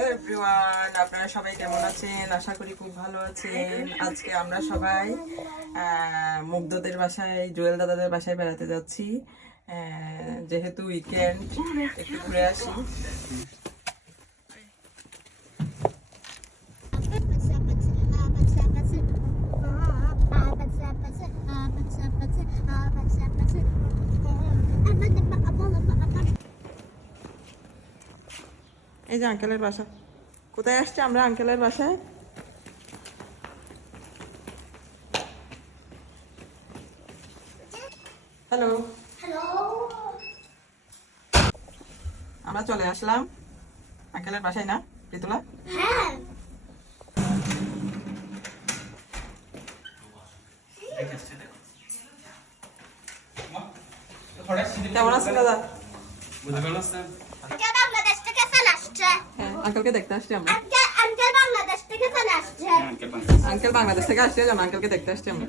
Hello everyone, আপনারা সবাই কেমন আছেন? আশা করি খুব ভালো আছেন। আজকে আমরা সবাই মুগ্ধদের বাসায়, জুয়েল দাদাদের বাসায় বেড়াতে যাচ্ছি। যেহেতু উইকেন্ড, একটু ঘুরে আসি। এই যে আঙ্কেলের বাসা। কোথায় আসছে আমরা? আঙ্কেলের বাসায়। হ্যালো, আমরা চলে আসলাম আঙ্কেলের বাসায়, না ঋতুলা? কেমন আছেন দাদা? হ্যাঁ, আঙ্কেলকে দেখতে আসছি আমরা। আঙ্কেল বাংলাদেশ থেকে আসছে, যেন আঙ্কেলকে দেখতে আসছি আমরা।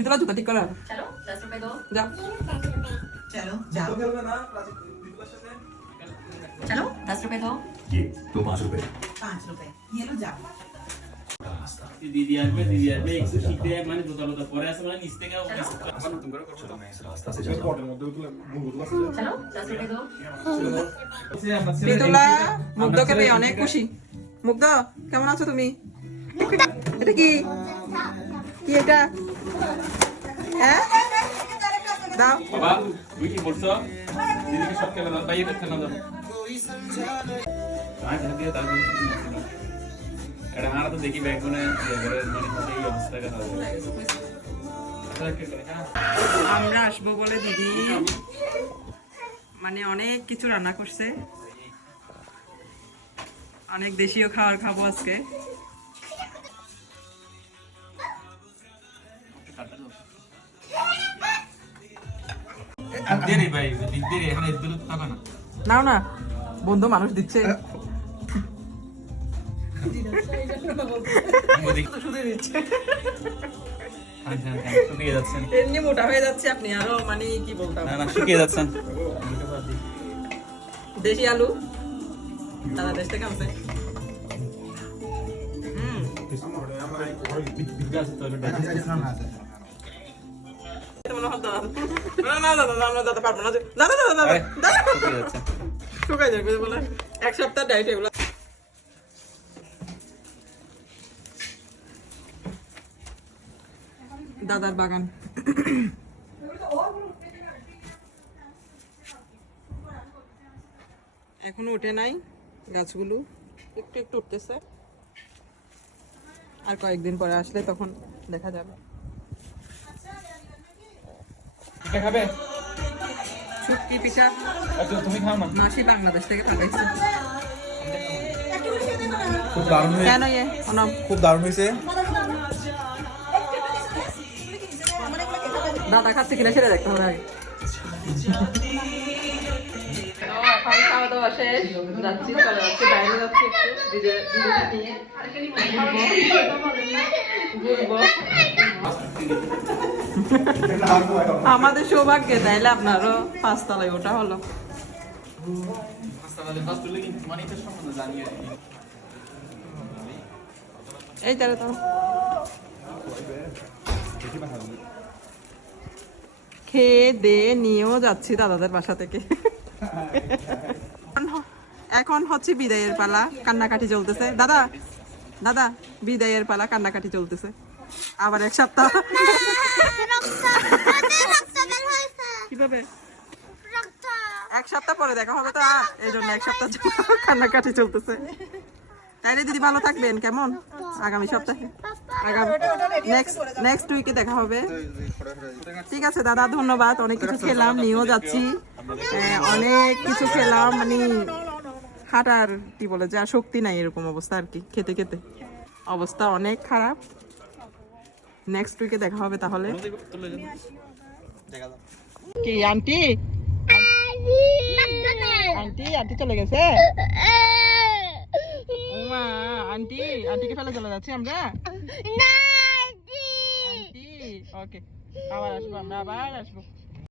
ঋতুলা জুতা ঠিক করা যাও। चलो जाओ चलो 10 रुपए दो ये तो 5 रुपए 5 रुपए ये लो जाओ दीदी আসবে একটু শীতে মানে জুতা লুতা পরে আছে মানে নিচ থেকে আবার নতুন করে করছো। मैं इस रास्ता से चल रहा हूं। चलो 10 रुपए दो ঋতুলা মুগ্ধকে পেয়ে অনেক খুশি। মুগ্ধ, কেমন আছো তুমি? এটা কি কি এটা? হ্যাঁ দাও। বাবা তুই কি বলছো? দিদিকে সব খেলা দাও, বাইরে খেলা দাও। আজ হাতে তার এটা হারা তো দেখি ব্যাগ মানে ঘরের মানে এই অবস্থা কেন হবে। আমরা আসবো বলে দিদি মানে অনেক কিছু রান্না করছে, অনেক দেশীয় খাবার খাবো আজকে। দিদি ভাই দিদি এখানে ইদুল থাকা না। নাও না, বন্ধু মানুষ দিচ্ছে। শুধু দিচ্ছে। শুকিয়ে যাচ্ছেন। এমনি মোটা হয়ে যাচ্ছে আপনি, আরো মানে কি বলতাম। না না শুকিয়ে যাচ্ছেন। দেশি আলু তারা দেশ থেকে আনছে। মনে হয় দাদা না দাদা আমরা দাদা পারবো না। দাদা দাদা দাদা শুকিয়ে যাচ্ছে। শুকাই যাবে বলে এক সপ্তাহ ডায়েট এগুলো। দাদার বাগান। এখনো উঠে নাই গাছগুলো, একটু একটু উঠতেছে। আর কয়েকদিন পরে আসলে তখন দেখা যাবে। এটা খাবে? শুটকি পিঠা তুমি খাও না। মাসি বাংলাদেশ থেকে পাঠাইছে। খুব দারুণ হয়েছে। কেন ইয়ে অনম খুব দারুণ হয়েছে। দাদা খাচ্ছে কিনা সেটা দেখতে হবে আগে। এখন খাওয়া দাওয়া শেষ, যাচ্ছি, চলে যাচ্ছি, বাইরে যাচ্ছি একটু দিদিকে নিয়ে ঘুরবো। আমাদের সৌভাগ্যে তাইলে আপনারও 5 তলায় ওটা হলো। এই তাহলে তো খেয়ে দিয়ে নিয়েও যাচ্ছি দাদাদের বাসা থেকে। এখন হচ্ছে বিদায়ের পালা, কান্নাকাটি চলতেছে। দাদা দাদা বিদায়ের পালা, কান্নাকাটি চলতেছে। আবার এক সপ্তাহ কিভাবে এক সপ্তাহ পরে দেখা হবে তো, এই জন্য এক সপ্তাহ কান্নাকাটি চলতেছে। তাইলে দিদি ভালো থাকবেন। কেমন আগামী সপ্তাহে, আগামী নেক্সট উইকে দেখা হবে। ঠিক আছে দাদা, ধন্যবাদ। অনেক কিছু খেলাম, নিয়েও যাচ্ছি। অনেক কিছু খেলাম, মানে হাঁটার কি বলে যে আর শক্তি নাই, এরকম অবস্থা আর কি। খেতে খেতে অবস্থা অনেক খারাপ। নেক্সট উইকে দেখা হবে তাহলে। কি আন্টি আন্টি আন্টি চলে গেছে। আন্টিকে ফেলে চলে যাচ্ছি আমরা। আন্টি ওকে, আবার আসবো আমরা, আবার আসবো।